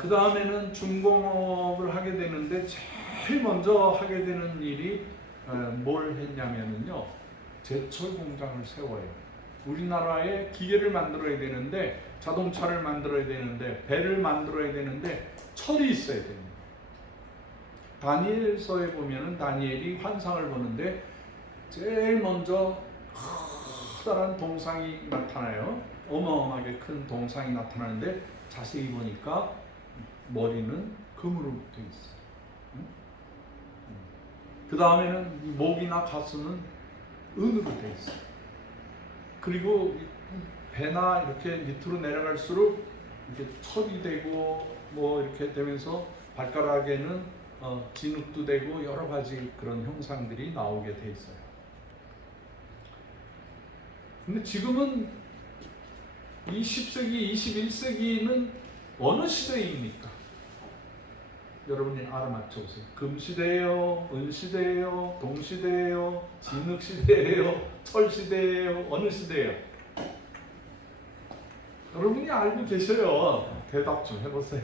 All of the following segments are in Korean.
그 다음에는 중공업을 하게 되는데 제일 먼저 하게 되는 일이 뭘 했냐면요, 제철 공장을 세워요. 우리나라에 기계를 만들어야 되는데, 자동차를 만들어야 되는데, 배를 만들어야 되는데 철이 있어야 됩니다. 다니엘서에 보면은 다니엘이 환상을 보는데 제일 먼저 커다란 동상이 나타나요. 어마어마하게 큰 동상이 나타나는데 자세히 보니까 머리는 금으로 되어 있어요. 그 다음에는 목이나 가슴은 은으로 되어 있어요. 그리고 배나 이렇게 밑으로 내려갈수록 이렇게 철이 되고 뭐 이렇게 되면서 발가락에는 진흙도 되고 여러 가지 그런 형상들이 나오게 돼 있어요. 근데 지금은 이 10세기, 21세기는 어느 시대입니까? 여러분이 알아맞혀 보세요. 금시대예요? 은시대예요? 동시대예요? 진흙시대예요? 철시대예요? 어느 시대예요? 여러분이 알고 계셔요. 대답 좀 해보세요.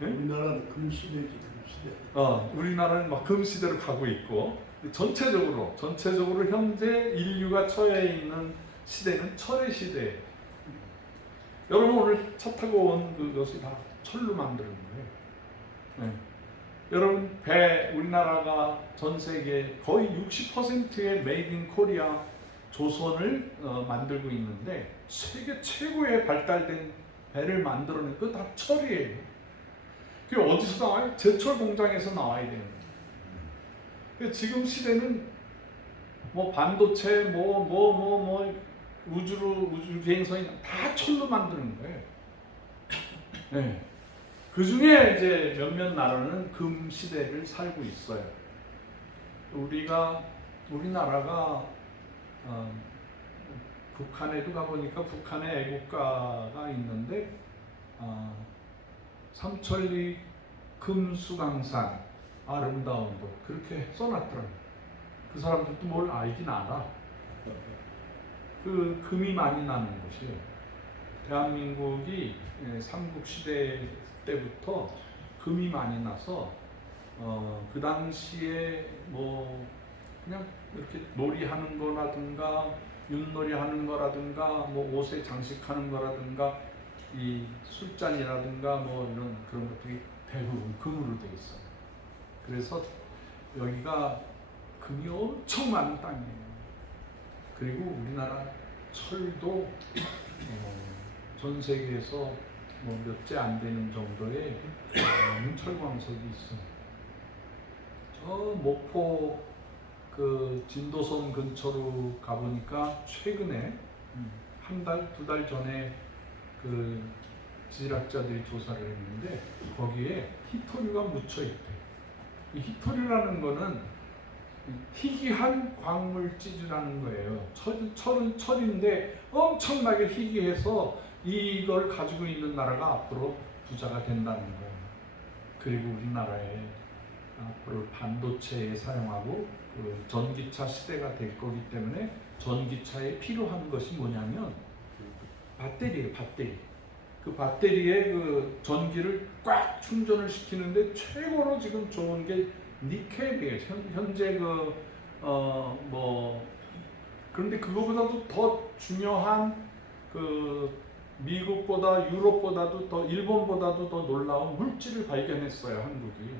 네? 우리나라는 금시대지, 금시대. 우리나라는 막 금시대로 가고 있고, 전체적으로 현재 인류가 처해 있는 시대는 철의 시대예요. 여러분 오늘 차 타고 온 그것이 다 철로 만드는 거예요. 네. 여러분 우리나라가 전 세계 거의 60%의 메이드 인 코리아 조선을 만들고 있는데, 세계 최고의 발달된 배를 만들어낸 거 다 철이에요. 그게 어디서 나와요? 제철 공장에서 나와야 되는 거예요. 지금 시대는 뭐 반도체, 우주 비행선이 다 철로 만드는 거예요. 네. 그 중에 이제 몇몇 나라는 금 시대를 살고 있어요. 우리나라가 북한에도 가보니까 북한의 애국가가 있는데, 삼천리 금수강산 아름다운 곳, 그렇게 써놨더라고요. 그 사람들도 뭘 알긴 알아. 그 금이 많이 나는 곳이에요. 대한민국이 삼국시대 때부터 금이 많이 나서 그 당시에 뭐 그냥 이렇게 놀이하는 거라든가 윷놀이 하는 거라든가 뭐 옷에 장식하는 거라든가 이 술잔이라든가 뭐 이런 그런 것들이 대부분 금으로 되어 있어요. 그래서 여기가 금이 엄청 많은 땅이에요. 그리고 우리나라 철도 전 세계에서 뭐 몇째 안 되는 정도의 철광석이 있어요. 저 목포 그 진도섬 근처로 가보니까 최근에 한 달, 두 달 전에 그 지질학자들이 조사를 했는데 거기에 희토류가 묻혀 있대. 이 희토류라는 거는 희귀한 광물질이라는 거예요. 철은 철인데 엄청나게 희귀해서 이걸 가지고 있는 나라가 앞으로 부자가 된다는 거예요. 그리고 우리나라에 앞으로 반도체에 사용하고 그 전기차 시대가 될 거기 때문에 전기차에 필요한 것이 뭐냐면 배터리예요. 배터리. 그 배터리에 그 전기를 꽉 충전을 시키는데 최고로 지금 좋은 게 니켈이에요. 현재 그런데 그거보다도 더 중요한 미국보다 유럽보다도 더 일본보다도 더 놀라운 물질을 발견했어요, 한국이.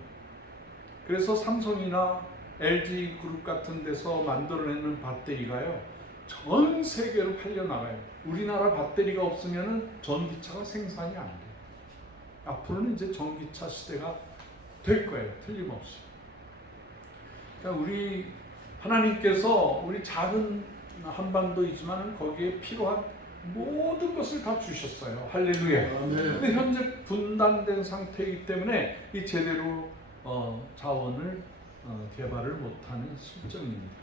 그래서 삼성이나 LG 그룹 같은 데서 만들어내는 배터리가요, 전 세계로 팔려나가요. 우리나라 배터리가 없으면 전기차가 생산이 안 돼요. 앞으로는 이제 전기차 시대가 될 거예요, 틀림없이. 그러니까 우리 하나님께서 우리 작은 한반도이지만 거기에 필요한 모든 것을 다 주셨어요. 할렐루야. 근데 현재 분단된 상태이기 때문에 이 제대로 자원을 개발을 못하는 실정입니다.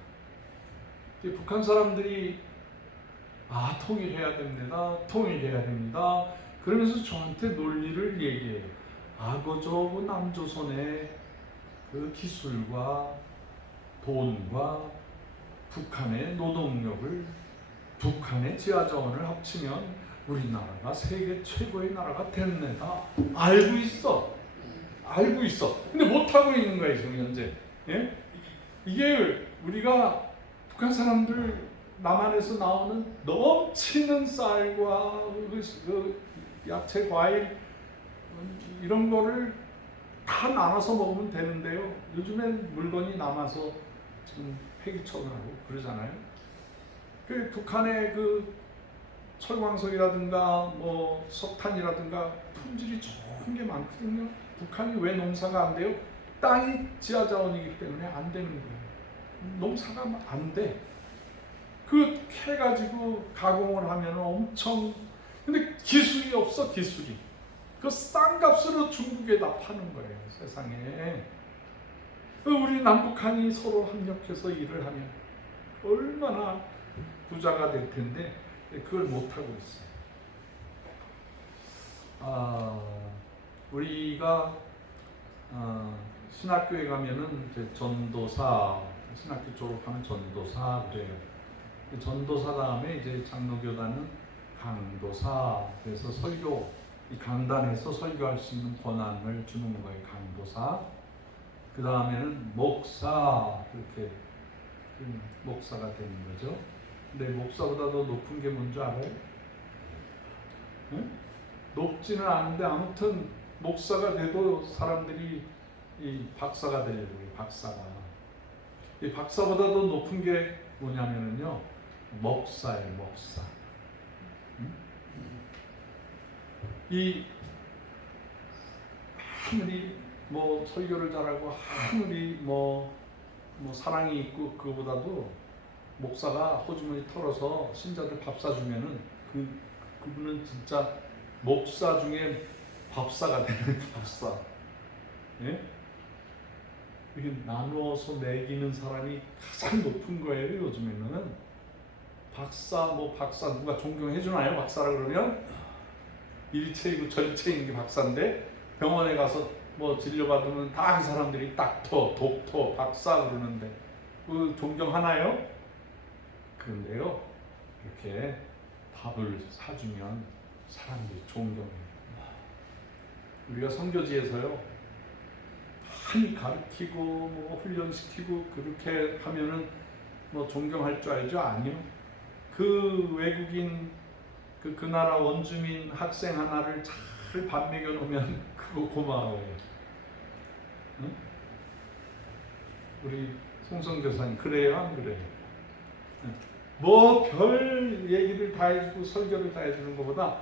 북한 사람들이 통일해야 됩니다. 그러면서 저한테 논리를 얘기해요. 그저 남조선의 그 기술과 돈과 북한의 노동력을, 북한의 지하자원을 합치면 우리나라가 세계 최고의 나라가 됐네다. 알고 있어. 알고 있어. 근데 못하고 있는 거예요, 지금 현재. 예? 이게 우리가 북한 사람들 남한에서 나오는 넘치는 쌀과 그 야채, 과일 이런 거를 다 나눠서 먹으면 되는데요. 요즘엔 물건이 남아서 지금 폐기 처분하고 그러잖아요. 그 북한의 그 철광석이라든가 뭐 석탄이라든가 품질이 좋은 게 많거든요. 북한이 왜 농사가 안 돼요? 땅이 지하자원이기 때문에 안 되는 거예요. 농사가 안 돼. 그 캐가지고 가공을 하면 엄청, 근데 기술이 없어, 기술이. 그 싼 값으로 중국에다 파는 거예요, 세상에. 우리 남북한이 서로 협력해서 일을 하면 얼마나 부자가 될 텐데 그걸 못 하고 있어요. 우리가 신학교에 가면은 이제 전도사, 신학교 졸업하면 전도사 그래요. 전도사 다음에 이제 장로교단은 강도사, 그래서 설교, 이 강단에서 설교할 수 있는 권한을 주는 거예요, 강도사. 그 다음에는 목사, 그렇게 목사가 되는 거죠. 근데 목사보다도 높은 게 뭔지 알아요? 응? 높지는 않은데 아무튼 목사가 돼도 사람들이 이 박사가 되려고 해요, 박사가. 이 박사보다도 높은 게 뭐냐면요, 목사예요, 목사. 응? 이 아무리 뭐 설교를 잘하고 아무리 뭐 사랑이 있고 그거보다도 목사가 호주머니 털어서 신자들 밥 사주면은 그분은 진짜 목사 중에 밥사가 되는 밥사. 예? 이렇게 나누어서 먹이는 사람이 가장 높은 거예요, 요즘에는. 박사, 박사 누가 존경해 주나요? 박사라 그러면 일체이고 절체인 게 박사인데, 병원에 가서 진료받으면 다 그 사람들이 닥터, 독터, 박사 그러는데 그 존경하나요? 그런데요, 이렇게 밥을 사주면 사람들이 존경해요. 우리가 선교지에서요, 많이 가르치고 훈련시키고 그렇게 하면은 존경할 줄 알죠? 아니요. 그 외국인 그 나라 원주민 학생 하나를 잘 밥 먹여 놓으면 그거 고마워요. 응? 우리 송성교사님 그래요, 안 그래요? 별 얘기를 다 해주고 설교를 다 해주는 것보다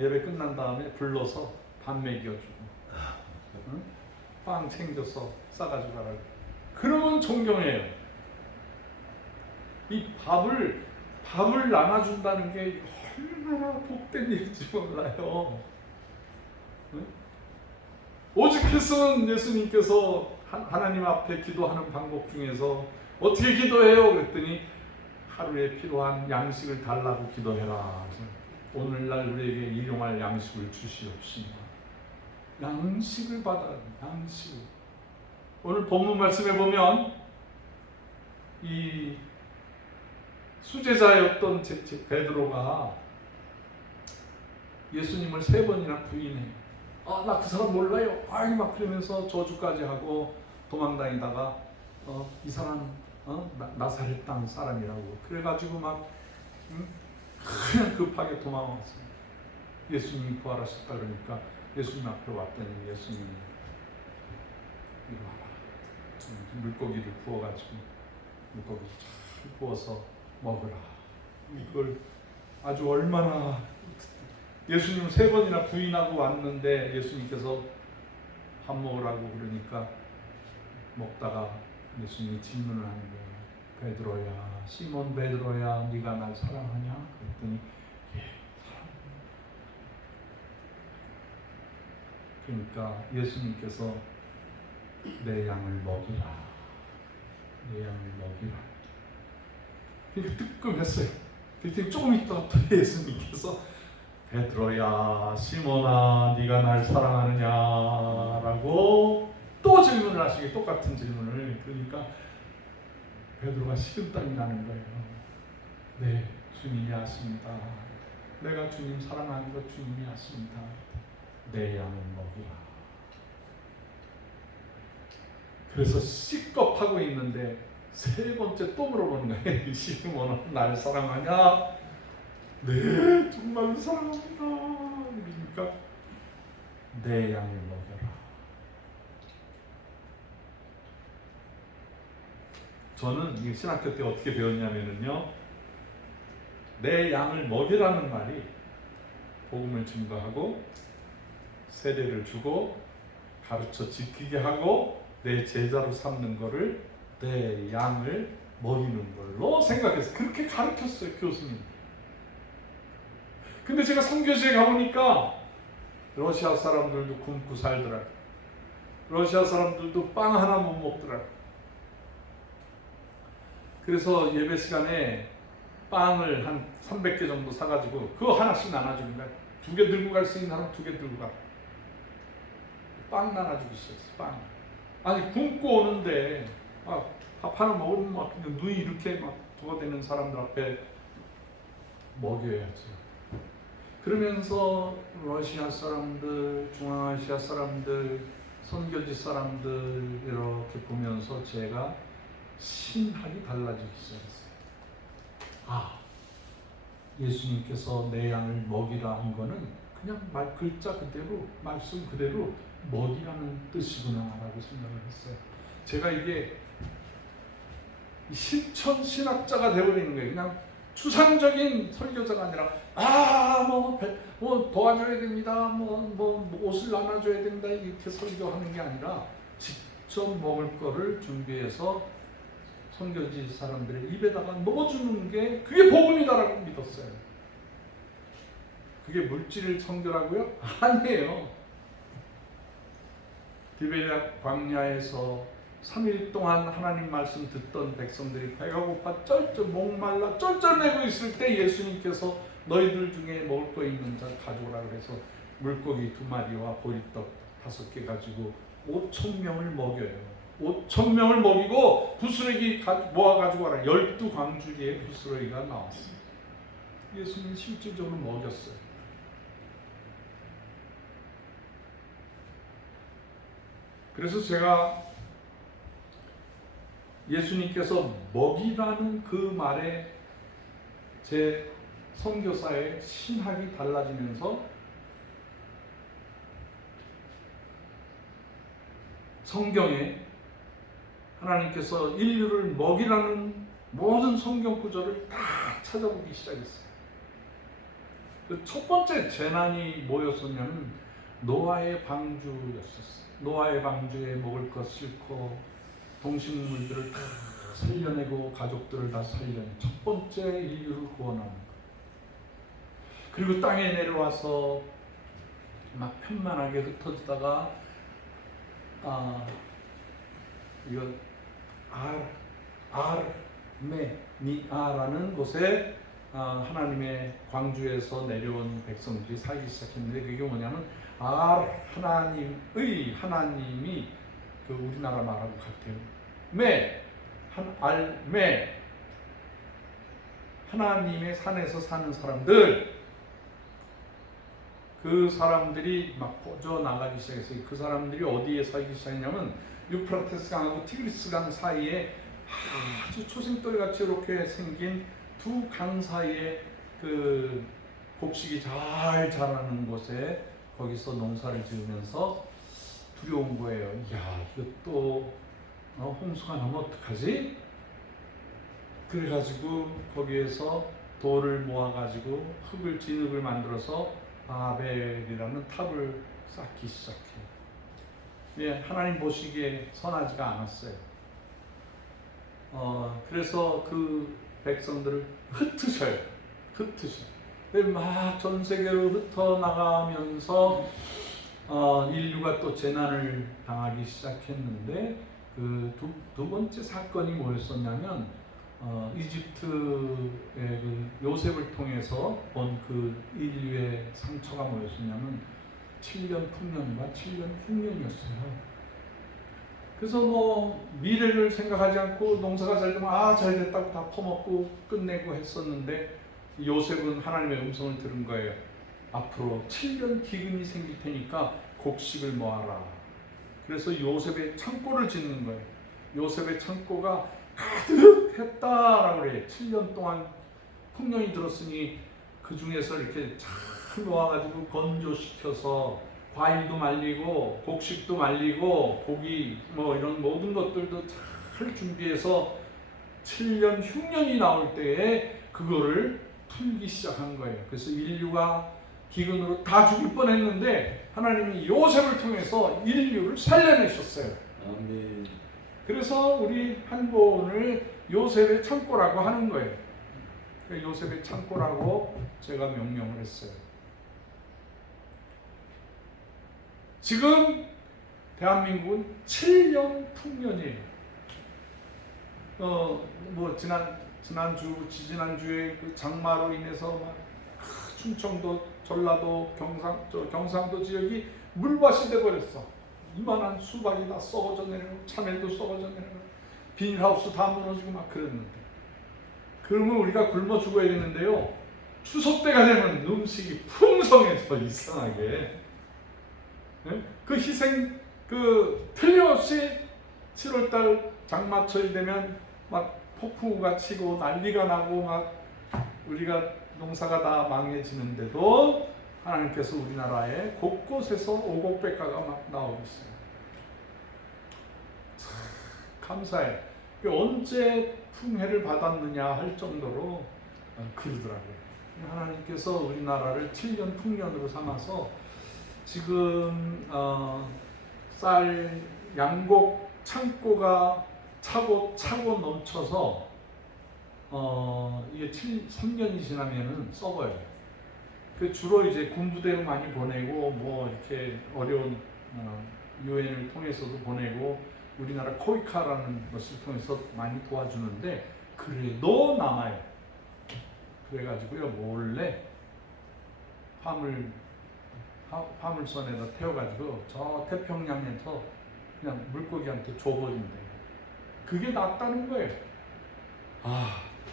예배 끝난 다음에 불러서 밥 먹여주고, 응? 빵 챙겨서 싸가지고 가라고. 그러면 존경해요. 이 밥을 나눠준다는 게 얼마나 복된 일인지 몰라요. 응? 오죽했으면 예수님께서 하나님 앞에 기도하는 방법 중에서 어떻게 기도해요? 그랬더니 하루에 필요한 양식을 달라고 기도해라. 오늘날 우리에게 일용할 양식을 주시옵시고. 양식을 받아야 돼, 양식을. 오늘 본문 말씀에 보면 이 수제자였던 베드로가 예수님을 3번이나 부인해요. 나 그 사람 몰라요. 막 그러면서 저주까지 하고 도망다니다가 이 사람 나사렛 땅 사람이라고 그래가지고 그냥 급하게 도망왔어요. 예수님이 부활하셨다 그러니까 예수님 앞으로 왔더니 예수님이 이리 와라. 물고기를 구워가지고 물고기를 잘 구워서 먹으라. 이걸 아주 얼마나, 예수님 3번이나 부인하고 왔는데 예수님께서 밥 먹으라고 그러니까 먹다가 예수님이 질문을 하는 거예요. 베드로야, 시몬 베드로야, 네가 날 사랑하냐? 그랬더니 예, 사랑합니다. 그러니까 예수님께서 내 양을 먹이라, 내 양을 먹이라. 그게 뜨끔했어요. 그랬더니 조금 있다가 또 예수님께서 베드로야, 시몬아, 네가 날 사랑하느냐라고 또 질문을 하시게, 똑같은 질문을. 그러니까 베드로가 식은땀이 나는 거예요. 네, 주님이 아십니다. 내가 주님 사랑하는 것 주님이 아십니다. 내 양을 먹이라. 그래서 시겁하고 있는데 세 번째 또 물어보는 거예요. 시몬은 날 사랑하냐? 네, 정말 사랑합니다. 그러니까 내 양을 먹여라. 저는 이 신학교 때 어떻게 배웠냐면요, 내 양을 먹이라는 말이 복음을 증거하고 세례를 주고 가르쳐 지키게 하고 내 제자로 삼는 거를 내 양을 먹이는 걸로 생각해서 그렇게 가르쳤어요, 교수님. 근데 제가 선교지에 가보니까 러시아 사람들도 굶고 살더라고요. 러시아 사람들도 빵 하나 못 먹더라고요. 그래서 예배 시간에 빵을 한 300개 정도 사가지고 그거 하나씩 나눠줍니다. 2개 들고 갈 수 있는 사람 2개 들고 가. 빵 나눠주기 시작했어요. 빵. 아니 굶고 오는데 밥 하나 먹으면 막 눈이 이렇게 막 부어대는 사람들 앞에 먹여야죠. 그러면서 러시아 사람들, 중앙아시아 사람들, 선교지 사람들 이렇게 보면서 제가 신학이 달라지기 시작했어요. 예수님께서 내 양을 먹이라 한 거는 그냥 글자 그대로, 말씀 그대로 먹이라는 뜻이구나라고 생각을 했어요. 제가 이게 실천 신학자가 되어버리는 거예요. 그냥 추상적인 설교자가 아니라 뭐 도와줘야 됩니다. 뭐 옷을 나눠줘야 된다 이렇게 설교하는 게 아니라 직접 먹을 거를 준비해서 선교지 사람들의 입에다가 넣어주는 게 그게 복음이다라고 믿었어요. 그게 물질 선교라고요? 아니에요. 디베리아 광야에서 3일 동안 하나님 말씀 듣던 백성들이 배가 고파 목말라 쩔쩔매고 있을 때 예수님께서 너희들 중에 먹을 거 있는 자 가져오라 그래서 물고기 2마리와 보리떡 5개 가지고 5,000명을 먹여요. 5,000명을 먹이고 부스러기 모아가지고 와라. 12광주리의 부스러기가 나왔어요. 예수님 실질적으로 먹였어요. 그래서 제가 예수님께서 먹이라는 그 말에 제 선교사의 신학이 달라지면서 성경에 하나님께서 인류를 먹이라는 모든 성경 구절을 다 찾아보기 시작했어요. 그 첫 번째 재난이 뭐였었냐면 노아의 방주였었어요. 노아의 방주에 먹을 것 싫고 동식물들을 다 살려내고 가족들을 다 살려내 첫 번째 인류를 구원하는 것. 그리고 땅에 내려와서 막 편만하게 흩어지다가 이거 아르메니아라는 곳에 하나님의 광주에서 내려온 백성들이 살기 시작했는데 그게 뭐냐면 하나님이 그 우리나라 말하고 같아요. 하나님의 산에서 사는 사람들, 그 사람들이 막 퍼져나가기 시작했어요. 그 사람들이 어디에 살기 시작했냐면 유프라테스 강하고 티그리스 강 사이에 아주 초생돌이 같이 이렇게 생긴 2강 사이에 그 곡식이 잘 자라는 곳에 거기서 농사를 지으면서 두려운 거예요. 이것도 홍수가 나면 어떡하지? 그래가지고 거기에서 돌을 모아가지고 진흙을 만들어서 바벨이라는 탑을 쌓기 시작해요. 하나님 보시기에 선하지가 않았어요. 그래서 그 백성들을 흩으셔요. 막 전 세계로 흩어나가면서 인류가 또 재난을 당하기 시작했는데 그 두 번째 사건이 뭐였었냐면 이집트의 그 요셉을 통해서 본 그 인류의 상처가 뭐였었냐면 7년 풍년과 7년 흉년이었어요. 그래서 뭐 미래를 생각하지 않고 농사가 잘 되면 잘 됐다고 다 퍼먹고 끝내고 했었는데 요셉은 하나님의 음성을 들은 거예요. 앞으로 7년 기근이 생길 테니까 곡식을 모아라. 그래서 요셉의 창고를 짓는 거예요. 요셉의 창고가 가득했다라고 그래요. 7년 동안 풍년이 들었으니 그 중에서 이렇게 잘 모아가지고 건조시켜서 과일도 말리고 곡식도 말리고 고기 뭐 이런 모든 것들도 잘 준비해서 7년 흉년이 나올 때에 그거를 풀기 시작한 거예요. 그래서 인류가 기근으로 다 죽을 뻔했는데 하나님이 요셉을 통해서 인류를 살려내셨어요. 아멘. 그래서 우리 한국을 요셉의 창고라고 하는 거예요. 요셉의 창고라고 제가 명명을 했어요. 지금 대한민국은 7년 풍년이에요. 뭐 지난주에 그 장마로 인해서 막 충청도, 전라도, 경상도 지역이 물밭이 돼버렸어. 이만한 수박이 다 썩어져 내리고 참외도 썩어져 내리고 비닐하우스 다 무너지고 막 그랬는데, 그러면 우리가 굶어 죽어야겠는데요. 추석 때가 되면 음식이 풍성해서 이상하게, 그 희생 틀림없이 7월달 장마철이 되면 막 폭풍우가 치고 난리가 나고 막 우리가 농사가 다 망해지는데도 하나님께서 우리나라에 곳곳에서 오곡백과가 막 나오고 있어요. 참 감사해. 언제 풍해를 받았느냐 할 정도로 그러더라고요. 하나님께서 우리나라를 7년 풍년으로 삼아서 지금 쌀 양곡 창고가 차고 넘쳐서 이게 3년이 지나면은 썩어요. 그 주로 이제 군부대로 많이 보내고 뭐 이렇게 어려운 유엔을 통해서도 보내고 우리나라 코이카라는 것을 통해서 많이 도와주는데 그래도 남아요. 그래가지고요 몰래 화물선에다 태워가지고 저 태평양에서 그냥 물고기한테 줘버린대요. 그게 낫다는 거예요.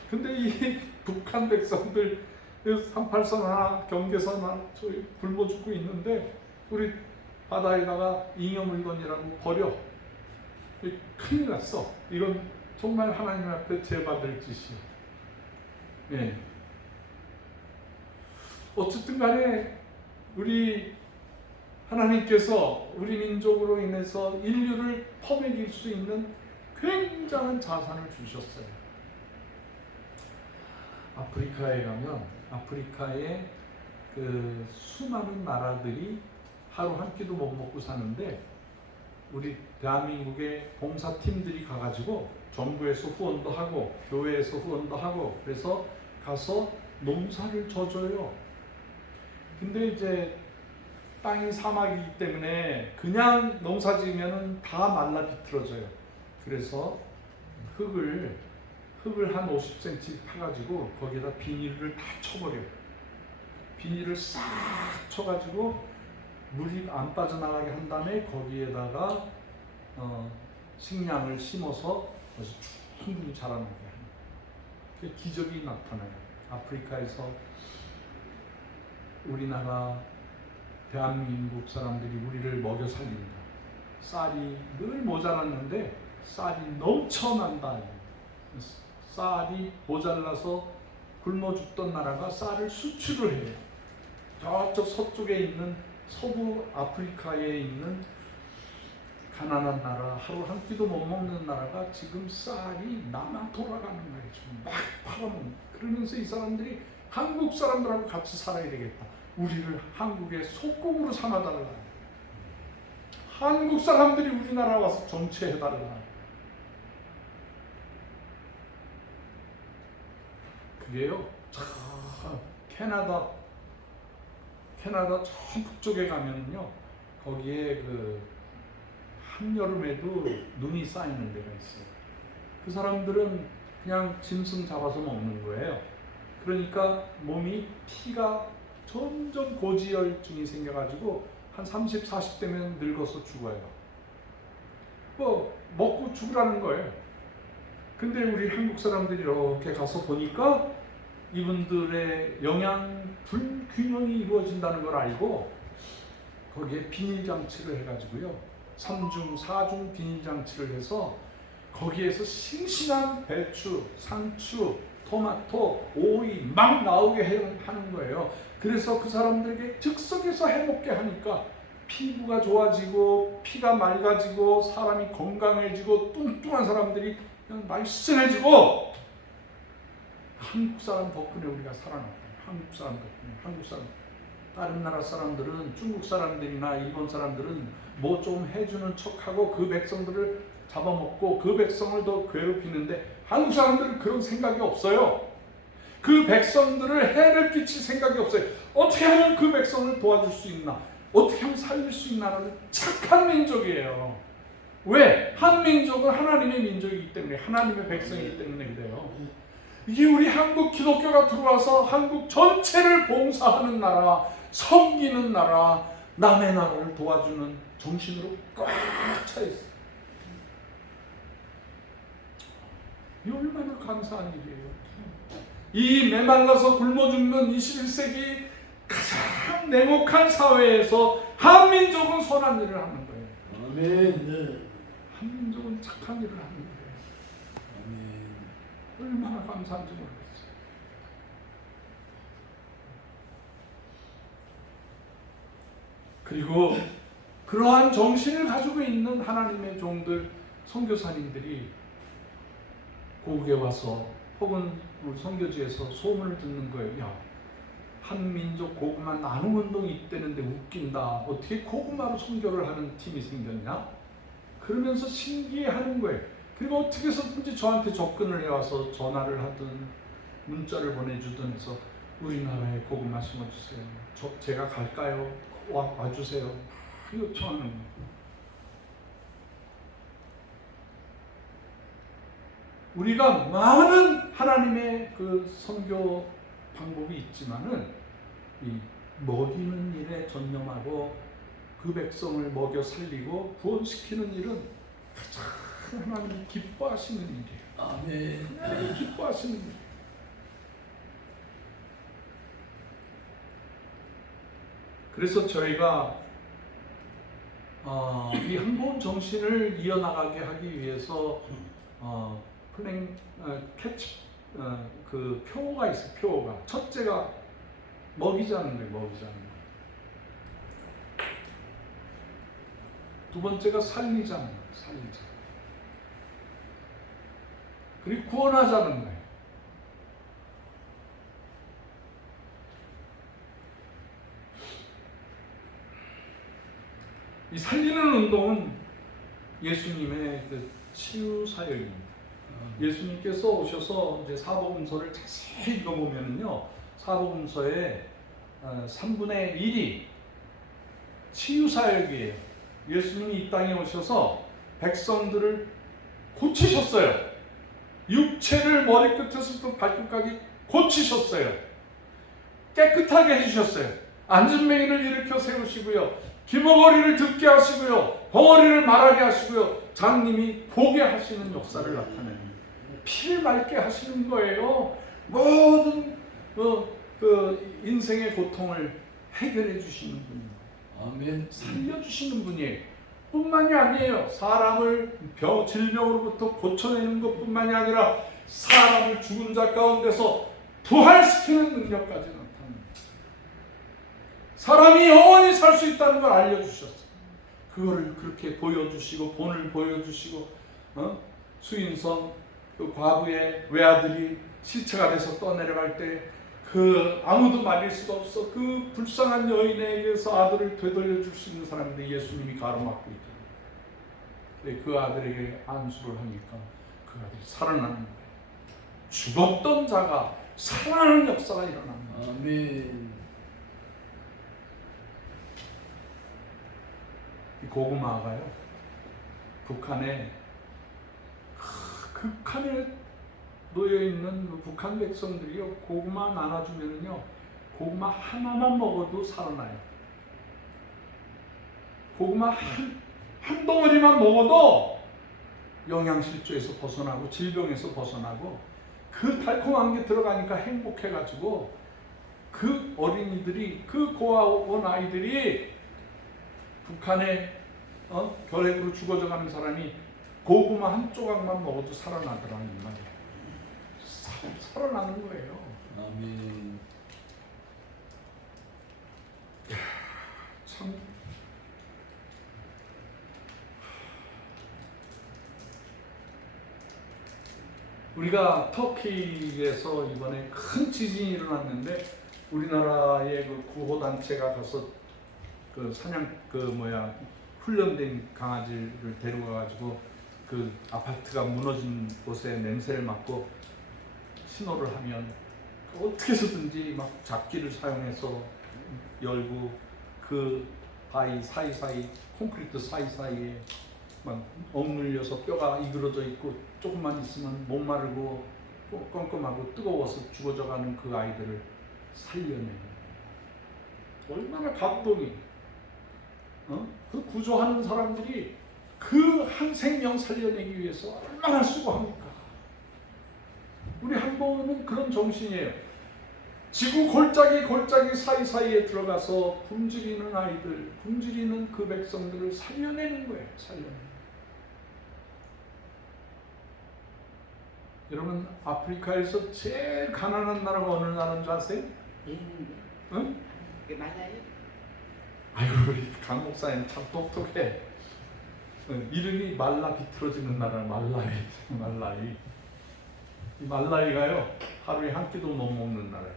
근데 이 북한 백성들 38선 하나, 경계선 하나 저희 굶어 죽고 있는데 우리 바다에다가 잉여 물건이라고 버려. 큰일 났어. 이건 정말 하나님 앞에 죄받을 짓이야. 예. 어쨌든 간에 우리 하나님께서 우리 민족으로 인해서 인류를 퍼먹일 수 있는 굉장한 자산을 주셨어요. 아프리카에 가면 아프리카의 그 수많은 나라들이 하루 한 끼도 못 먹고 사는데 우리 대한민국의 봉사팀들이 가가지고 정부에서 후원도 하고 교회에서 후원도 하고 그래서 가서 농사를 져줘요. 근데 이제 땅이 사막이기 때문에 그냥 농사 지으면 다 말라 비틀어져요. 그래서 흙을 한 50cm 파가지고 거기에다 비닐을 다 쳐버려요. 비닐을 싹 쳐가지고 물이 안 빠져나가게 한 다음에 거기에다가 식량을 심어서 충분히 자라나게 하는 그 기적이 나타나요. 아프리카에서 우리나라 대한민국 사람들이 우리를 먹여 살린다. 쌀이 늘 모자랐는데 쌀이 넘쳐난다. 쌀이 모자라서 굶어 죽던 나라가 쌀을 수출을 해요. 저쪽 서쪽에 있는 서부 아프리카에 있는 가난한 나라, 하루 한 끼도 못 먹는 나라가 지금 쌀이 남아 돌아가는 거예요. 지금 막 팔아먹는. 그러면서 이 사람들이 한국 사람들하고 같이 살아야 되겠다. 우리를 한국의 속국으로 삼아달라. 한국 사람들이 우리나라 와서 정치해달라. 그게요. 캐나다 저 북쪽에 가면은요. 거기에 그 한여름에도 눈이 쌓이는 데가 있어요. 그 사람들은 그냥 짐승 잡아서 먹는 거예요. 그러니까 몸이 피가 점점 고지혈증이 생겨가지고 한 30, 40대면 늙어서 죽어요. 뭐 먹고 죽으라는 거예요. 근데 우리 한국 사람들이 이렇게 가서 보니까 이분들의 영양 불균형이 이루어진다는 걸 알고 거기에 비닐장치를 해가지고요, 3중, 4중 비닐장치를 해서 거기에서 싱싱한 배추, 상추, 토마토, 오이 막 나오게 하는 거예요. 그래서 그 사람들에게 즉석에서 해먹게 하니까 피부가 좋아지고 피가 맑아지고 사람이 건강해지고 뚱뚱한 사람들이 그냥 날씬해지고, 한국 사람 덕분에 우리가 살아났다. 한국 사람 덕분에. 한국 사람. 다른 나라 사람들은, 중국 사람들이나 일본 사람들은 뭐 좀 해주는 척하고 그 백성들을 잡아먹고 그 백성을 더 괴롭히는데, 한국 사람들은 그런 생각이 없어요. 그 백성들을 해를 끼칠 생각이 없어요. 어떻게 하면 그 백성을 도와줄 수 있나, 어떻게 하면 살릴 수 있나라는 착한 민족이에요. 왜? 한 민족은 하나님의 민족이기 때문에, 하나님의 백성이기 때문에 그래요. 이게 우리 한국 기독교가 들어와서 한국 전체를 봉사하는 나라, 섬기는 나라, 남의 나라를 도와주는 정신으로 꽉 차 있어요. 이 얼마나 감사한 일이에요. 이 메말라서 굶어 죽는 21세기 가장 냉혹한 사회에서 한민족은 선한 일을 하는 거예요. 아멘. 한민족은 착한 일을 하는 거예요. 아멘. 얼마나 감사한지 모르겠어요. 그리고 그러한 정신을 가지고 있는 하나님의 종들, 선교사님들이 고국에 와서 혹은 우리 선교지에서 소문을 듣는 거예요. 야, 한민족 고구마 나눔 운동이 있다는데 웃긴다. 어떻게 고구마로 선교를 하는 팀이 생겼냐? 그러면서 신기해하는 거예요. 그리고 어떻게 해서든지 저한테 접근을 해와서 전화를 하든 문자를 보내주든 해서 우리나라에 고구마 심어주세요. 제가 갈까요? 와주세요. 요청하는 거예요. 우리가 많은 하나님의 그 선교 방법이 있지만은 이 먹이는 일에 전념하고 그 백성을 먹여 살리고 구원시키는 일은 가장 하나님이 기뻐하시는 일이에요. 아멘. 하나님이 기뻐하시는 일. 그래서 저희가 이 한국 정신을 이어나가게 하기 위해서 그 표어가 있어요. 표어가 첫째가 먹이자는 거예요. 먹이자는 거. 두 번째가 살리자는 거예요. 살리자. 그리고 구원하자는 거예요. 이 살리는 운동은 예수님의 그 치유 사역입니다. 예수님께서 오셔서 이제 사복음서를 자세히 읽어보면요, 사복음서의 3분의 1이 치유 사역이에요. 예수님이 이 땅에 오셔서 백성들을 고치셨어요. 육체를 머리끝에서부터 발끝까지 고치셨어요. 깨끗하게 해주셨어요. 앉은맹이를 일으켜 세우시고요, 기머거리를 듣게 하시고요, 벙어리를 말하게 하시고요, 장님이 보게 하시는 역사를 나타내는, 피를 맑게 하시는 거예요. 모든 그 인생의 고통을 해결해 주시는 분이에요. 아멘. 살려주시는 분이에요. 뿐만이 아니에요. 사람을 질병으로부터 고쳐내는 것뿐만이 아니라 사람을 죽은 자 가운데서 부활시키는 능력까지 나타납니다. 사람이 영원히 살 수 있다는 걸 알려주셨어요. 그거를 그렇게 보여주시고, 본을 보여주시고, 수인성 그 과부의 외아들이 시체가 돼서 떠내려갈 때 그 아무도 말릴 수가 없어. 그 불쌍한 여인에게서 아들을 되돌려 줄 수 있는 사람인데 예수님이 가로막고 있잖아요. 그 아들에게 안수를 하니까 그 아들이 살아나는 거예요. 죽었던 자가 살아나는 역사가 일어나는 거예요. 아멘. 이 고구마가요, 북한에 극한에 놓여있는 그 북한 백성들이요, 고구마 나눠주면은요, 고구마 하나만 먹어도 살아나요. 고구마 한 덩어리만 먹어도 영양실조에서 벗어나고 질병에서 벗어나고 그 달콤한 게 들어가니까 행복해가지고 그 어린이들이, 그 고아원 아이들이 북한에 결핵으로 죽어져가는 사람이 고구마 한 조각만 먹어도 살아나더라는 말이에요. 살아나는 거예요. 아멘. 참 우리가 터키에서 이번에 큰 지진이 일어났는데 우리나라의 그 구호 단체가 가서 그 사냥 훈련된 강아지를 데려가 가지고 그 아파트가 무너진 곳에 냄새를 맡고 신호를 하면 어떻게 해서든지 막 잡기를 사용해서 열고 그 바위 사이사이 콘크리트 사이사이에 막 억눌려서 뼈가 이그러져 있고 조금만 있으면 못 마르고 껌껌하고 뜨거워서 죽어져가는 그 아이들을 살려내는, 얼마나 감동이. 그 구조하는 사람들이 그 한 생명 살려내기 위해서 얼마나 수고합니까? 우리 한국은 그런 정신이에요. 지구 골짜기 사이사이에 들어가서 굶주리는 아이들, 굶주리는 그 백성들을 살려내는 거예요. 살려내는. 여러분, 아프리카에서 제일 가난한 나라가 어느 나라인 줄 아세요? 있는데. 응? 그게 맞아요? 아이고, 우리 강 목사님 참 똑똑해. 이름이 말라 비틀어지는 나라, 말라위. 이 말라위가요, 하루에 한 끼도 못 먹는 나라예요.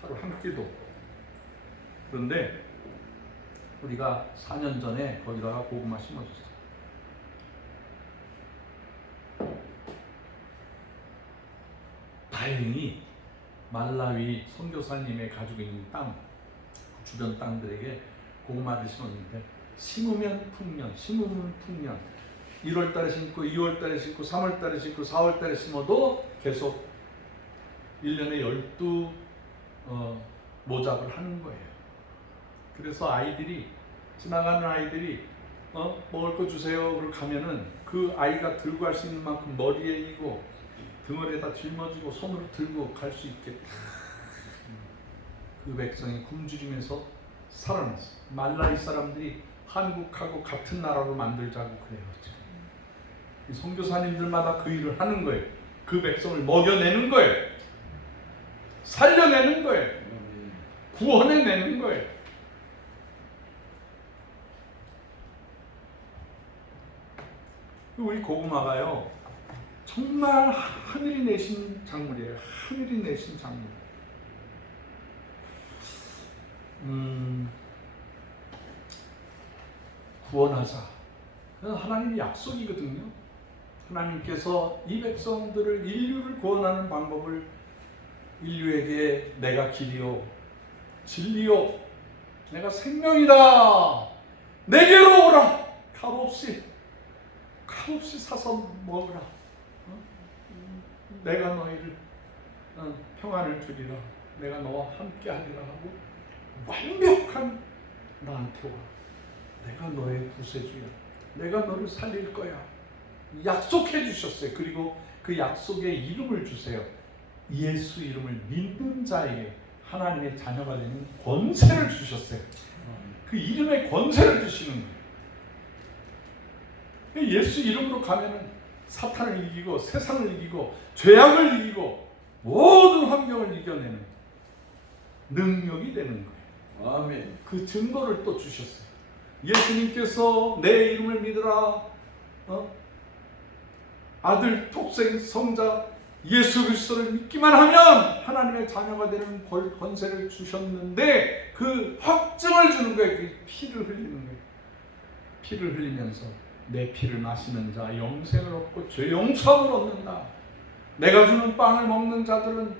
하루 한 끼도. 그런데 우리가 4년 전에 거기다가 고구마 심어줬어요. 다행히 말라위 선교사님의 가지고 있는 땅, 주변 땅들에게 고구마를 심었는데 심으면 풍년, 1월달에 심고 2월달에 심고 3월달에 심고 4월달에 심어도 계속 1년에 12 모작을 하는 거예요. 그래서 아이들이, 지나가는 아이들이 먹을 거 주세요 그러고 가면은 그 아이가 들고 갈 수 있는 만큼 머리에 이고 등을에다 짊어지고 손으로 들고 갈 수 있게 그 백성이 굶주리면서 살아났어요. 말라위 사람들이 한국하고 같은 나라로 만들자고 그래요. 지금 선교사님들마다 그 일을 하는 거예요. 그 백성을 먹여내는 거예요. 살려내는 거예요. 구원해내는 거예요. 우리 고구마가요, 정말 하늘이 내신 작물이에요. 하늘이 내신 작물. 구원하자. 그건 하나님의 약속이거든요. 하나님께서 이 백성들을, 인류를 구원하는 방법을 인류에게 내가 길이요 진리요 내가 생명이다, 내게로 오라, 값없이 사서 먹으라, 내가 너희를 평안을 주리라, 내가 너와 함께 하리라 하고 완벽한 나한테 오라, 내가 너의 구세주야, 내가 너를 살릴 거야 약속해 주셨어요. 그리고 그 약속의 이름을 주세요. 예수 이름을 믿는 자에게 하나님의 자녀가 되는 권세를 주셨어요. 그 이름의 권세를 주시는 거예요. 예수 이름으로 가면은 사탄을 이기고 세상을 이기고 죄악을 이기고 모든 환경을 이겨내는 능력이 되는 거예요. 아멘. 그 증거를 또 주셨어요. 예수님께서 내 이름을 믿으라, 아들 독생 성자 예수 그리스도를 믿기만 하면 하나님의 자녀가 되는 권세를 주셨는데 그 확증을 주는 거예요. 그 피를 흘리는 거예요. 피를 흘리면서 내 피를 마시는 자 영생을 얻고 죄 용서함을 얻는다. 내가 주는 빵을 먹는 자들은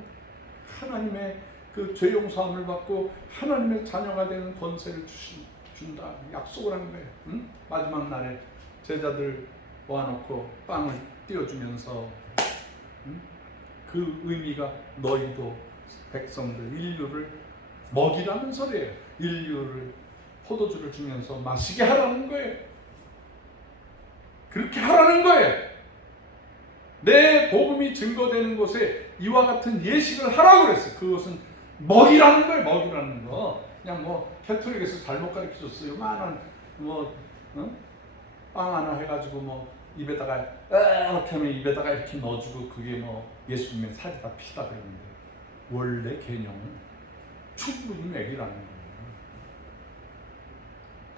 하나님의 그 죄 용서함을 받고 하나님의 자녀가 되는 권세를 준다. 약속을 한 거예요. 응? 마지막 날에 제자들 모아놓고 빵을 띄워주면서, 그 의미가 너희도 백성들, 인류를 먹이라는 소리예요. 인류를 포도주를 주면서 마시게 하라는 거예요. 그렇게 하라는 거예요. 내 복음이 증거되는 곳에 이와 같은 예식을 하라고 그랬어요. 그것은 먹이라는 거예요. 먹이라는 거. 그냥 뭐 캐톨릭에서 잘못 가르쳐줬어요. 요만한 뭐 빵 하나 해가지고 뭐 입에다가 이렇게 하면 입에다가 이렇게 넣어주고 그게 뭐 예수님의 살이다 피다 그러는데 원래 개념은 충분히 먹이라는 거예요.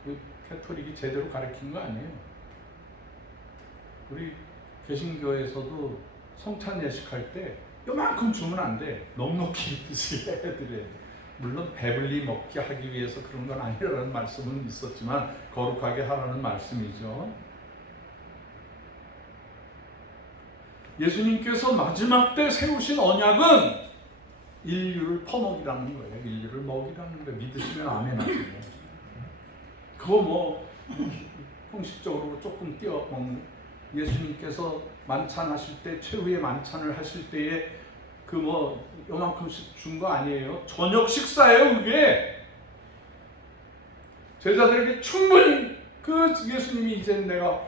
그 캐톨릭이 제대로 가르친 거 아니에요. 우리 개신교에서도 성찬 예식할 때 요만큼 주면 안 돼. 넉넉히 드셔야 돼. 물론 배불리 먹게 하기 위해서 그런 건 아니라는 말씀은 있었지만 거룩하게 하라는 말씀이죠. 예수님께서 마지막 때 세우신 언약은 인류를 퍼먹이라는 거예요. 인류를 먹이라는 거예요. 믿으시면 아멘 하세요. 그거 뭐 형식적으로 조금 띄어 먹는 예수님께서 만찬하실 때 최후의 만찬을 하실 때에 그 뭐 요만큼씩 준 거 아니에요. 저녁 식사예요. 그게 제자들에게 충분히 그 예수님이 이제 내가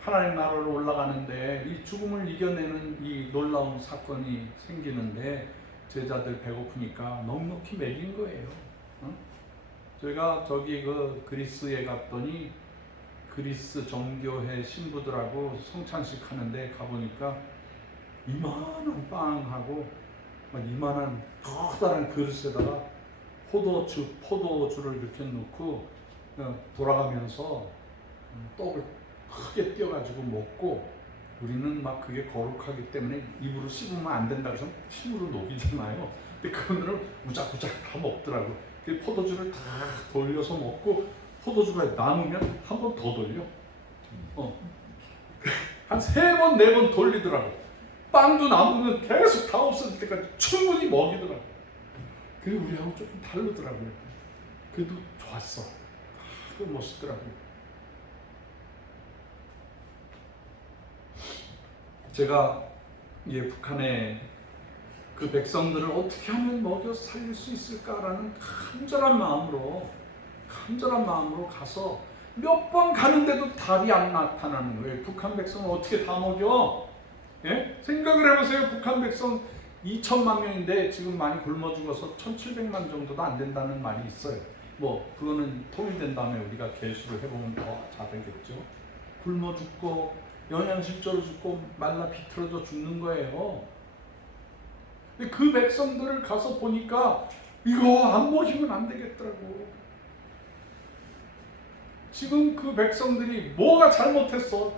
하나님 나라로 올라가는데 이 죽음을 이겨내는 이 놀라운 사건이 생기는데 제자들 배고프니까 넉넉히 먹인 거예요. 저희가 저기 그 그리스에 갔더니 그리스 정교회 신부들하고 성찬식 하는데 가보니까 이만한 빵하고 이만한 커다란 그릇에다가 포도주를 이렇게 넣고 돌아가면서 떡을 크게 띄어가지고 먹고 우리는 막 그게 거룩하기 때문에 입으로 씹으면 안 된다고 해서 힘으로 녹이잖아요. 근데 그분들은 우작우작 다 먹더라고. 그 포도주를 다 돌려서 먹고 포도주가 남으면 한 번 더 돌려. 한 3번, 4번 돌리더라고. 빵도 남으면 계속 다 없어질 때까지 충분히 먹이더라고. 그게 우리하고 조금 다르더라고요. 그래도 좋았어. 그 멋있더라고요. 제가 북한의 그 백성들을 어떻게 하면 먹여 살릴 수 있을까라는 간절한 마음으로 가서 몇 번 가는데도 답이 안 나타나는 거예요. 북한 백성을 어떻게 다 먹여? 예? 생각을 해보세요. 북한 백성 2천만 명인데 지금 많이 굶어 죽어서 1,700만 정도도 안 된다는 말이 있어요. 뭐 그거는 통일된 다음에 우리가 계수를 해보면 더 잘 되겠죠. 굶어 죽고 영양실조로 죽고 말라 비틀어져 죽는 거예요. 근데 그 백성들을 가서 보니까 이거 안 먹이면 안 되겠더라고. 지금 그 백성들이 뭐가 잘못했어?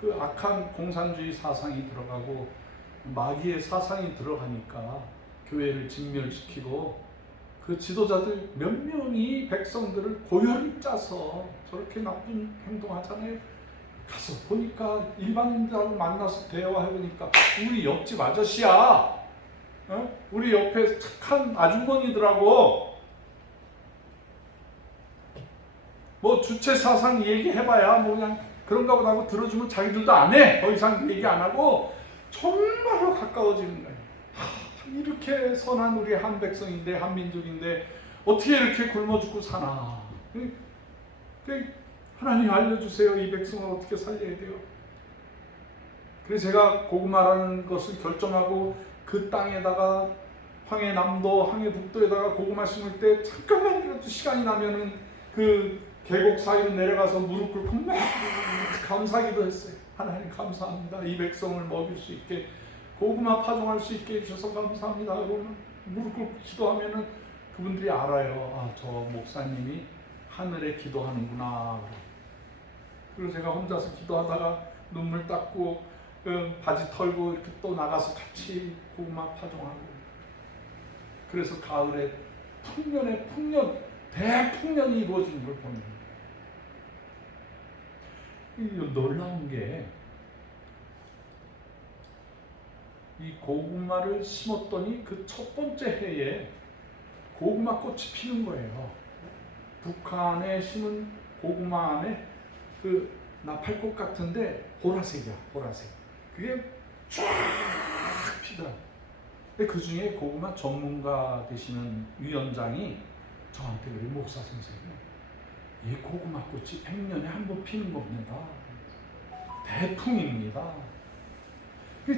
그 악한 공산주의 사상이 들어가고 마귀의 사상이 들어가니까 교회를 진멸시키고 그 지도자들 몇 명이 백성들을 고혈을 짜서 저렇게 나쁜 행동하잖아요. 가서 보니까 일반인들하고 만나서 대화해보니까 우리 옆집 아저씨야. 우리 옆에 착한 아주머니들하고 뭐 주체 사상 얘기해봐야 뭐 그냥 그런가 보다 하고 들어주면 자기들도 안 해. 더 이상 얘기 안 하고 정말로 가까워지는 거예요. 이렇게 선한 우리 한 백성인데 한 민족인데 어떻게 이렇게 굶어 죽고 사나. 하나님 알려주세요. 이 백성을 어떻게 살려야 돼요. 그래서 제가 고구마라는 것을 결정하고 그 땅에다가 황해남도 황해북도에다가 고구마 심을 때 잠깐만이라도 시간이 나면은 그 계곡 사이로 내려가서 무릎 꿇고 막 감사기도 했어요. 하나님 감사합니다. 이 백성을 먹일 수 있게 고구마 파종할 수 있게 해주셔서 감사합니다. 그러면 무릎 꿇고 기도하면은 그분들이 알아요. 아, 저 목사님이 하늘에 기도하는구나. 그리고 제가 혼자서 기도하다가 눈물 닦고 바지 털고 이렇게 또 나가서 같이 고구마 파종하고. 그래서 가을에 풍년 대풍년이 이루어지는 걸 보는 거예요. 놀라운 게 이 고구마를 심었더니 그 첫 번째 해에 고구마 꽃이 피는 거예요. 북한에 심은 고구마 안에 그 나팔꽃 같은데 보라색이야, 보라색. 그게 쫙 피더라. 근데 그 중에 고구마 전문가 되시는 위원장이 저한테 그래, 목사 선생님, 이 고구마 꽃이 100년에 한 번 피는 겁니다. 대풍입니다.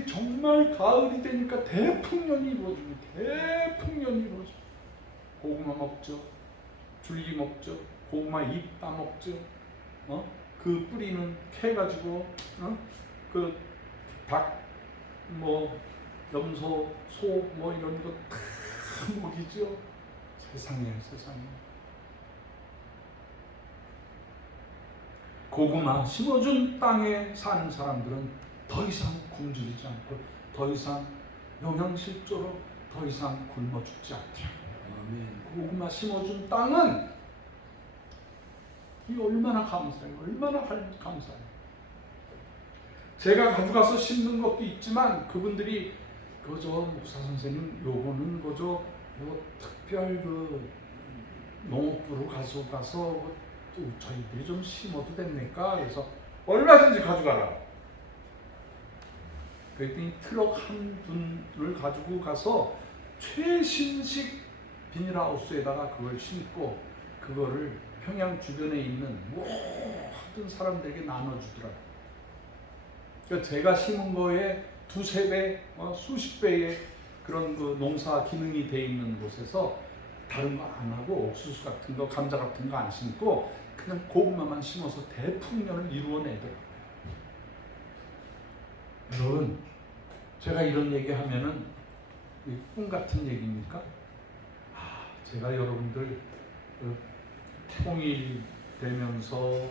정말 가을이 되니까 대풍년이 이루어집니다. 대풍년이 이루어져. 고구마 먹죠. 줄기 먹죠. 고구마 잎 따먹죠. 그 뿌리는 캐가지고 그 닭, 뭐 염소, 소 뭐 이런 거 다 먹이죠. 세상에. 고구마 심어준 땅에 사는 사람들은 더 이상 굶주리지 않고 더 이상 영양실조로 더 이상 굶어 죽지 않더라. 아멘. 고구마 심어준 땅은 이 얼마나 감사해요. 얼마나 감사해요. 제가 가져가서 심는 것도 있지만 그분들이 그저 목사 선생님 요거는 그저 요 특별 그 농업부로 가서 또 저희들이 좀 심어도 됩니까? 그래서 얼마든지 가져가라. 그랬더니 트럭 한 분을 가지고 가서 최신식 비닐하우스에다가 그걸 심고 그거를 평양 주변에 있는 모든 사람들에게 나눠주더라고요. 그러니까 제가 심은 거에 두세 배, 수십 배의 그런 그 농사 기능이 돼 있는 곳에서 다른 거 안 하고 옥수수 같은 거, 감자 같은 거 안 심고 그냥 고구마만 심어서 대풍년을 이루어내더라고요. 여러분, 제가 이런 얘기하면은 꿈 같은 얘기입니까? 제가 여러분들 통일되면서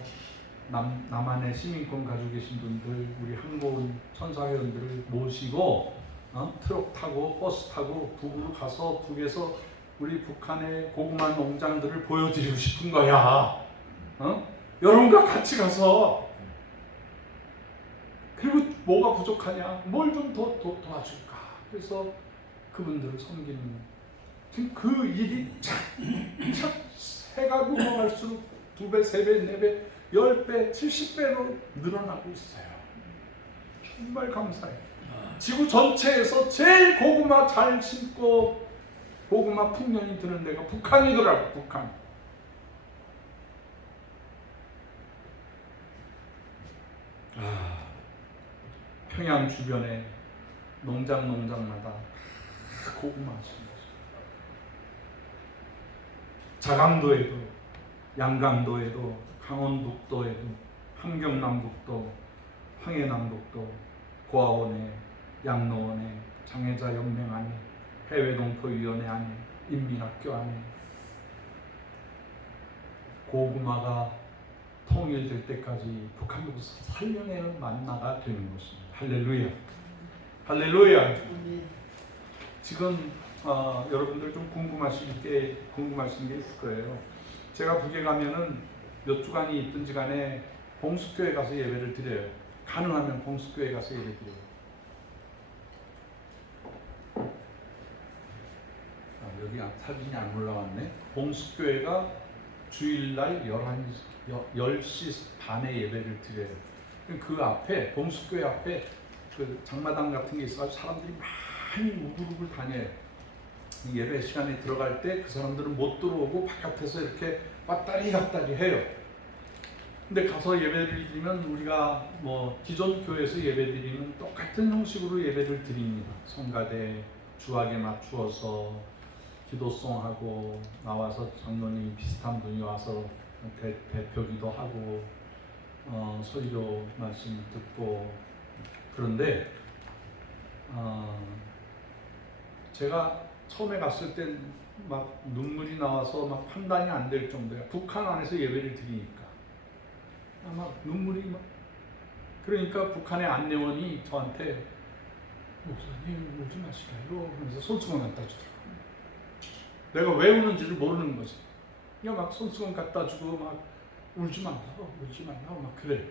남한에 시민권 가지고 계신 분들, 우리 항공 천사회원들을 모시고 트럭 타고 버스 타고 북으로 가서 북에서 우리 북한의 고구마 농장들을 보여드리고 싶은 거야. 여러분과 같이 가서. 그리고 뭐가 부족하냐? 뭘 좀 더 도와줄까? 그래서 그분들을 섬기는 지금 그 일이 착착 해가 넘어갈수록 2배, 3배, 4배, 10배, 70배로 늘어나고 있어요. 정말 감사해요. 지구 전체에서 제일 고구마 잘 심고 고구마 풍년이 드는 데가 북한이더라고. 북한. 평양 주변에 농장마다 고구마 심었어요. 자강도에도, 양강도에도, 강원북도에도, 함경남북도, 황해남북도, 고아원에, 양로원에, 장애자연맹 안에, 해외동포위원회 안에, 인민학교 안에 고구마가 통일될 때까지 북한으로 살려내는 만나가 되는 것입니다. 할렐루야. 할렐루야. 지금 여러분들 좀 궁금하신 게 있을 거예요. 제가 북에 가면은 몇 주간이 있든지 간에 봉숙교회 가서 예배를 드려요. 가능하면 봉숙교회 가서 예배 드려요. 여기 사진이 안 올라왔네. 봉숙교회가 주일날 10시 반에 예배를 드려요. 그 앞에, 봉숙교회 앞에 그 장마당 같은 게 있어가지고 사람들이 많이 우글우글 다녀요. 예배 시간에 들어갈 때 그 사람들은 못 들어오고 바깥에서 이렇게 왔다리 갔다리 해요. 근데 가서 예배를 드리면 우리가 뭐 기존 교회에서 예배 드리는 똑같은 형식으로 예배를 드립니다. 성가대 주악에 맞추어서 기도송하고 나와서 장로님 비슷한 분이 와서 대표기도 하고 설교 말씀 듣고. 그런데 제가 처음에 갔을 땐 막 눈물이 나와서 막 판단이 안 될 정도야. 북한 안에서 예배를 드리니까 막 눈물이 막. 그러니까 북한의 안내원이 저한테 목사님 울지 마시라요 하면서 손수건 갖다 주더라고요. 내가 왜 우는지를 모르는 거지. 그냥 막 손수건 갖다 주고 막 울지 말라고 막 그래.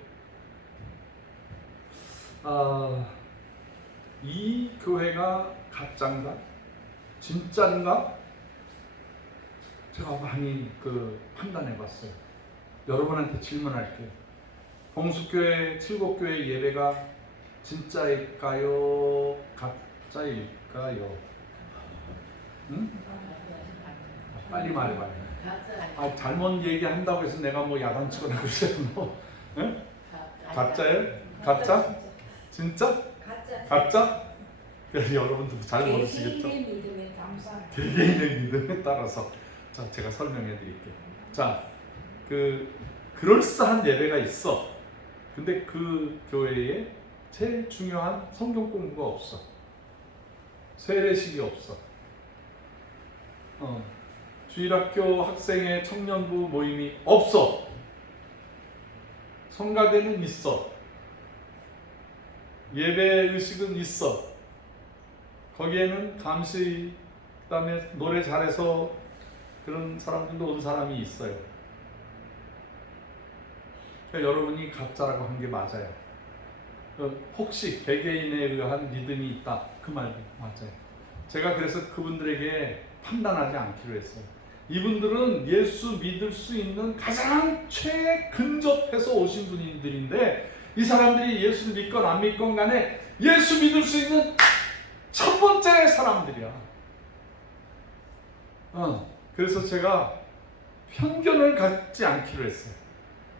이 교회가 가짜인가? 진짜인가? 제가 많이 판단해봤어요. 여러분한테 질문할게요. 봉숙교회, 칠곡교회 예배가 진짜일까요? 가짜일까요? 응? 빨리 말해봐요. 잘못 얘기한다고 해서 내가 뭐 야단치거나 그러세요. 뭐. 응? 가짜예요? 가짜? 진짜? 가짜? 그래서 여러분도 잘 모르시겠죠? 개개인의 믿음에 감사. 개개인의 믿음에 따라서 자 제가 설명해 드릴게요. 자 그럴싸한 예배가 있어. 근데 그 교회에 제일 중요한 성경 공부가 없어. 세례식이 없어. 주일학교 학생의 청년부 모임이 없어. 성가대는 있어. 예배 의식은 있어. 거기에는 감시, 그다음에 노래 잘해서 그런 사람들도 온 사람이 있어요. 그러니까 여러분이 가짜라고 한 게 맞아요. 혹시 개개인에 의한 믿음이 있다, 그 말도 맞아요. 제가 그래서 그분들에게 판단하지 않기로 했어요. 이분들은 예수 믿을 수 있는 가장 최근접해서 오신 분들인데, 이 사람들이 예수를 믿건 안 믿건 간에 예수 믿을 수 있는 첫 번째 사람들이야. 그래서 제가 편견을 갖지 않기로 했어요.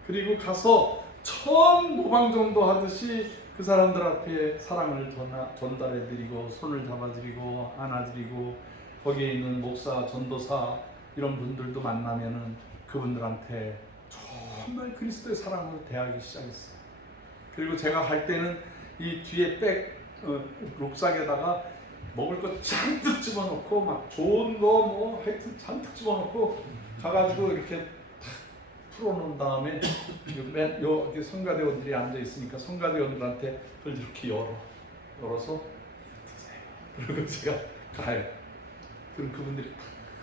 그리고 가서 처음 모방전도 하듯이 그 사람들 앞에 사랑을 전달해드리고, 손을 잡아드리고, 안아드리고, 거기에 있는 목사, 전도사 이런 분들도 만나면은 그분들한테 정말 그리스도의 사랑으로 대하기 시작했어요. 그리고 제가 갈 때는 이 뒤에 록삭에다가 먹을 거 잔뜩 집어넣고, 막 좋은 거 뭐 하여튼 잔뜩 집어넣고 가가지고 이렇게 탁 풀어놓은 다음에 여기 성가대원들이 앉아 있으니까 성가대원들한테 그걸 이렇게 열어서 드세요. 그리고 제가 가요. 그럼 그분들이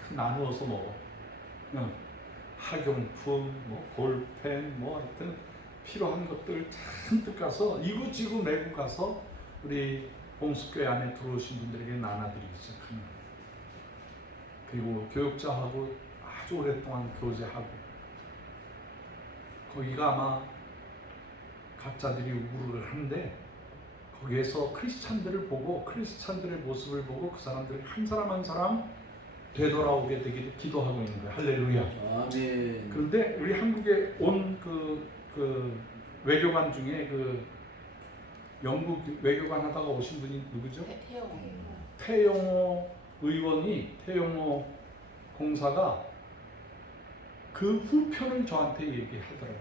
나누어서 먹어. 학용품, 뭐 볼펜, 뭐 하여튼 필요한 것들 잔뜩 가서 이구지구 메고 가서 우리 봉수교회 안에 들어오신 분들에게 나눠드리기 시작합니다. 그리고 교육자하고 아주 오랫동안 교제하고, 거기가 아마 가짜들이 우르르 하는데, 거기에서 크리스찬들을 보고, 크리스찬들의 모습을 보고 그 사람들이 한 사람 한 사람 되돌아오게 되기를 기도하고 있는 거예요. 할렐루야. 아멘. 그런데 우리 한국에 온 그 외교관 중에 그 영국 외교관 하다가 오신 분이 누구죠? 태영호 의원이, 태영호 공사가 그 후편을 저한테 얘기하더라고요.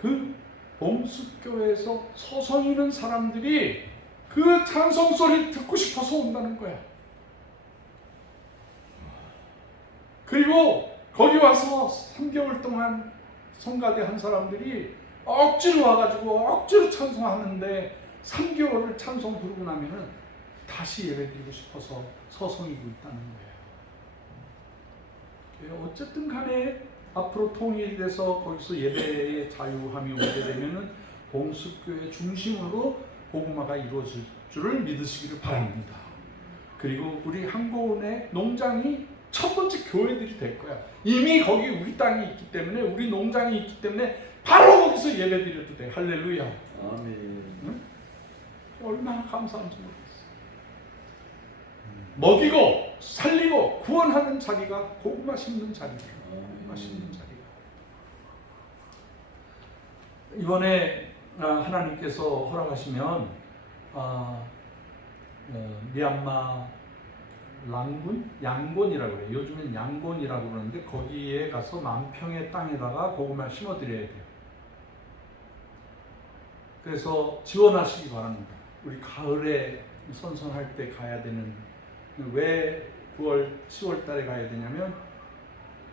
그 봉수교회에서 서성이는 사람들이 그 찬송 소리 듣고 싶어서 온다는 거야. 그리고 거기 와서 3개월 동안 성가대 한 사람들이 억지로 와가지고 억지로 찬송하는데 3개월을 찬송 부르고 나면은 다시 예배드리고 싶어서 서성이고 있다는 거예요. 어쨌든 간에 앞으로 통일이 돼서 거기서 예배의 자유함이 오게 되면은 봉수교회 중심으로 복음화가 이루어질 줄을 믿으시기를 바랍니다. 그리고 우리 한국의 농장이 첫 번째 교회들이 될 거야. 이미 거기 우리 땅이 있기 때문에, 우리 농장이 있기 때문에 바로 거기서 예배드려도 돼. 할렐루야. 아멘. 응? 얼마나 감사한지 모르겠어. 먹이고 살리고 구원하는 자리가 고구마 심는 자리야. 고구마 심는 자리가. 이번에 하나님께서 허락하시면 미얀마 양곤이라고 그래요. 요즘엔 양곤이라고 그러는데, 거기에 가서 10,000평의 땅에다가 고구마를 심어드려야 돼요. 그래서 지원하시기 바랍니다. 우리 가을에 선선할 때 가야 되는, 왜 9월, 10월 달에 가야 되냐면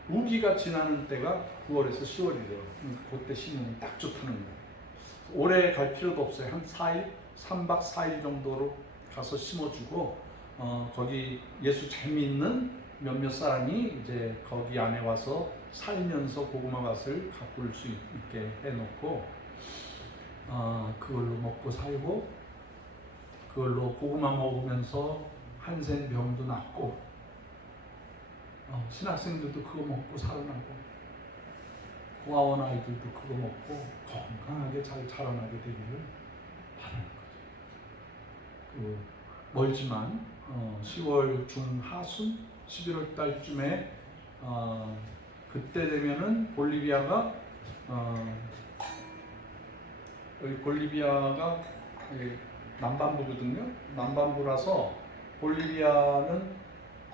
우기가 지나는 때가 9월에서 10월이래요. 그때 심으면 딱 좋다는 거예요. 오래 갈 필요도 없어요. 한 4일, 3박 4일 정도로 가서 심어주고, 거기 예수 잘 믿는 몇몇 사람이 이제 거기 안에 와서 살면서 고구마 맛을 가꿀 수 있게 해놓고, 그걸로 먹고 살고, 그걸로 고구마 먹으면서 한센 병도 낫고, 신학생들도 그거 먹고 살아나고, 고아원 아이들도 그거 먹고 건강하게 잘 자라나게 되기를 바라는 거죠. 멀지만 10월 중하순, 11월 달쯤에 그때 되면은 볼리비아가 남반부거든요. 남반부라서 볼리비아는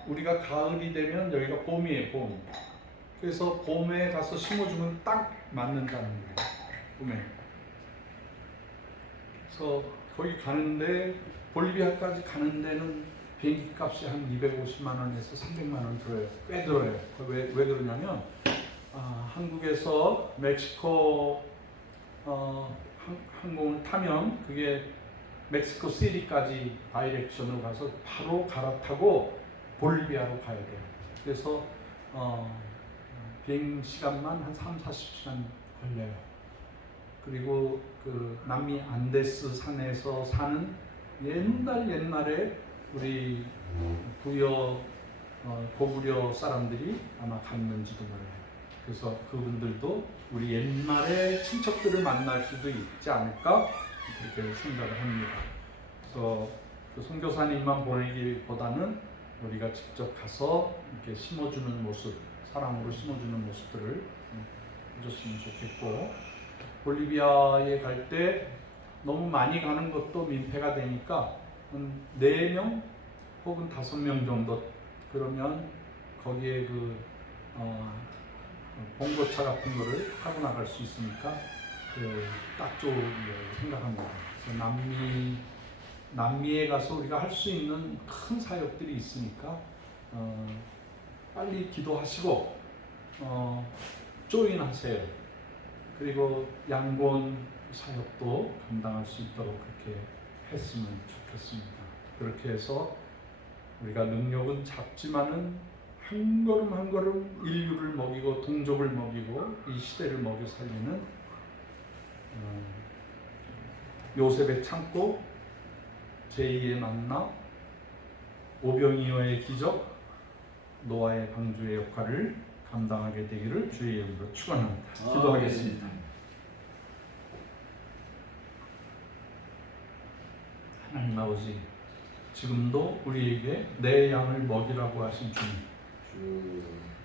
우리가 가을이 되면 여기가 봄이에요, 봄. 그래서 봄에 가서 심어주면 딱 맞는다는 거예요, 봄에. 그래서 거기 가는데 볼리비아까지 가는 데는 비행기 값이 한 250만 원에서 300만 원 들어요. 꽤 들어요. 왜 그러냐면 한국에서 멕시코 항공을 타면 그게 멕시코 시티까지 다이렉션으로 가서 바로 갈아타고 볼리비아로 가야 돼요. 그래서 비행 시간만 한 3-40시간 걸려요. 그리고 그 남미 안데스 산에서 사는 옛날에 우리 고구려 사람들이 아마 갔는지도 몰라요. 그래서 그분들도 우리 옛날의 친척들을 만날 수도 있지 않을까 그렇게 생각을 합니다. 그래서 그 선교사님만 보내기보다는 우리가 직접 가서 이렇게 심어주는 모습, 사랑으로 심어주는 모습들을 해줬으면 좋겠고, 볼리비아에 갈 때 너무 많이 가는 것도 민폐가 되니까 한 4명 혹은 5명 정도, 그러면 거기에 봉고차 같은 거를 타고 나갈 수 있으니까 딱 좋은 생각합니다. 그래서 남미에 가서 우리가 할 수 있는 큰 사역들이 있으니까 빨리 기도하시고 조인하세요. 그리고 양곤 사역도 감당할 수 있도록 그렇게 했으면 좋겠습니다. 그렇게 해서 우리가 능력은 작지만은 한 걸음 한 걸음 인류를 먹이고 동족을 먹이고 이 시대를 먹여 살리는 요셉의 창고, 제2의 만나, 오병이어의 기적, 노아의 방주의 역할을 감당하게 되기를 주의 이름으로 축원합니다. 기도하겠습니다. 하나님 아버지, 지금도 우리에게 내 양을 먹이라고 하신 주님,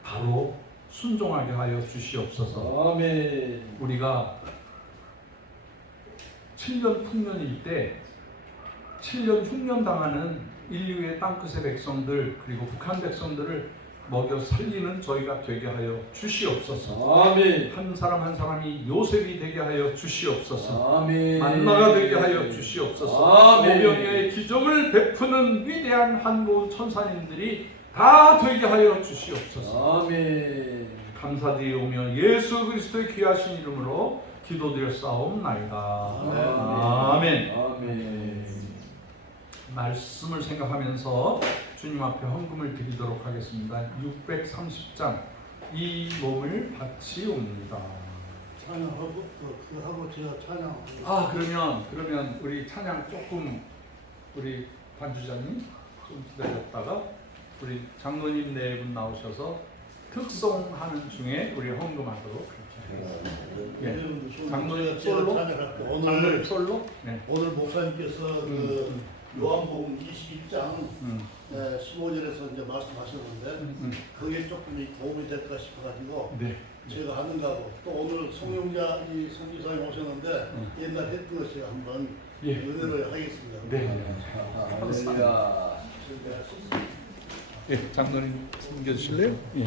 바로 순종하게 하여 주시옵소서. 아멘. 우리가 7년 풍년일 때 7년 흉년 당하는 인류의 땅끝의 백성들, 그리고 북한 백성들을 먹여 살리는 저희가 되게 하여 주시옵소서. 아멘. 한 사람 한 사람이 요셉이 되게 하여 주시옵소서. 아멘. 만나가 되게 하여 주시옵소서. 아멘. 오병이어의 기적을 베푸는 위대한 한국 천사님들이 다 되게 하여 주시옵소서. 아멘. 감사드리오며 예수 그리스도의 귀하신 이름으로 기도드렸사옵나이다. 아멘. 아멘. 말씀을 생각하면서 주님 앞에 헌금을 드리도록 하겠습니다. 630장 이 몸을 바치옵니다. 찬양하고 그하고 제가 찬양. 그러면 우리 찬양 조금 우리 반주자님 좀 기다렸다가 우리 장로님 4분 나오셔서 특송하는 중에 우리 헌금하도록 장로님 솔로? 장로님 솔로? 네. 오늘 목사님께서 요한복음 21장 15절에서 이제 말씀하셨는데 그게 조금 도움이 될까 싶어가지고 네. 제가 하는가 하고 또 오늘 송영자 이 선지사님 오셨는데 옛날 했던 거 제가 한번 은혜를 하겠습니다. 네. 할렐루야. 장로님 섬겨주실래요? 예.